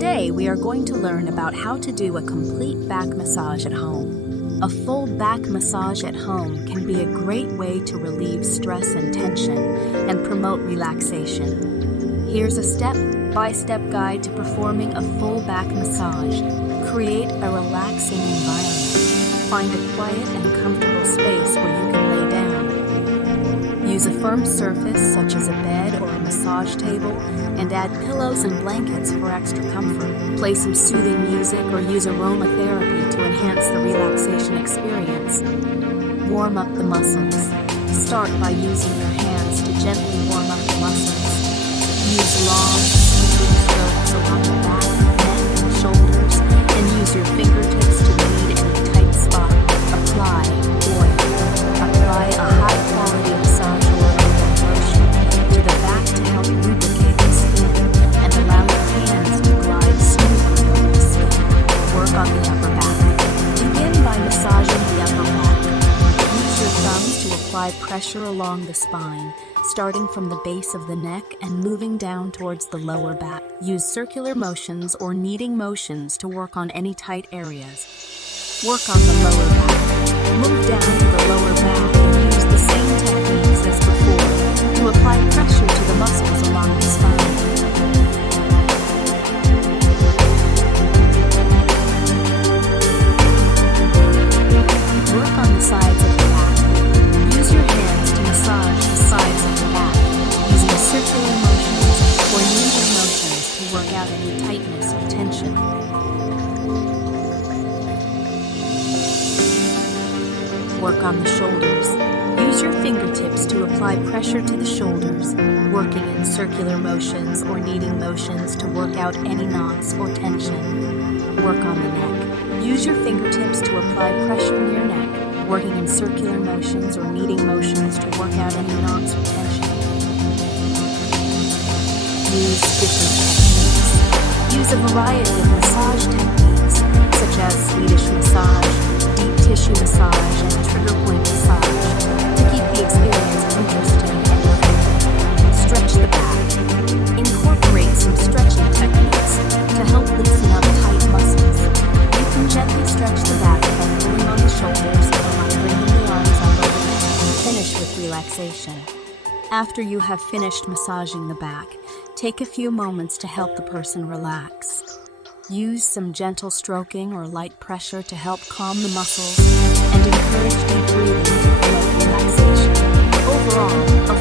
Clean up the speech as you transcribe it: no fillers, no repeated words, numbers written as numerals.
Today, we are going to learn about how to do a complete back massage at home. A full back massage at home can be a great way to relieve stress and tension and promote relaxation. Here's a step-by-step guide to performing a full back massage. Create a relaxing environment. Find a quiet and comfortable space where you can lay down. Use a firm surface such as a bed or a massage table and add pillows and blankets for extra comfort. Play some soothing music or use aromatherapy to enhance the relaxation experience. Warm up the muscles. Start by using your hands to gently warm up the muscles. Use long, sweeping strokes along the back, neck, and shoulders, and use your fingertips to knead any tight spot. Apply oil. Apply a high-quality massage oil or lotion to the back to help lubricate the skin and allow your hands to glide smoothly over the skin. Work on the upper back. Begin by massaging the upper back. Use your thumbs to apply pressure along the spine, starting from the base of the neck and moving down towards the lower back. Use circular motions or kneading motions to work on any tight areas. Work on the lower back. Move down to the lower back and use the same techniques as before to apply pressure to the muscles along the spine. Work on the sides of the back. Use your hands to massage the sides of the back using circular motions or kneading motions to work out any tightness or tension. Work on the shoulders. Use your fingertips to apply pressure to the shoulders, working in circular motions or kneading motions to work out any knots or tension. Work on the neck. Use your fingertips to apply pressure in your neck, working in circular motions or kneading motions to work out any knots or tension. Use different techniques. Use a variety of massage techniques, such as Swedish massage, deep tissue massage, and trigger point massage, to keep the experience interesting and effective. Stretch the back. Incorporate some stretching techniques to help loosen up tight muscles. You can gently stretch the back by pulling on the shoulders or by bringing the arms up over the head. Finish with relaxation. After you have finished massaging the back, take a few moments to help the person relax. Use some gentle stroking or light pressure to help calm the muscles and encourage deep breathing to promote relaxation. Overall, a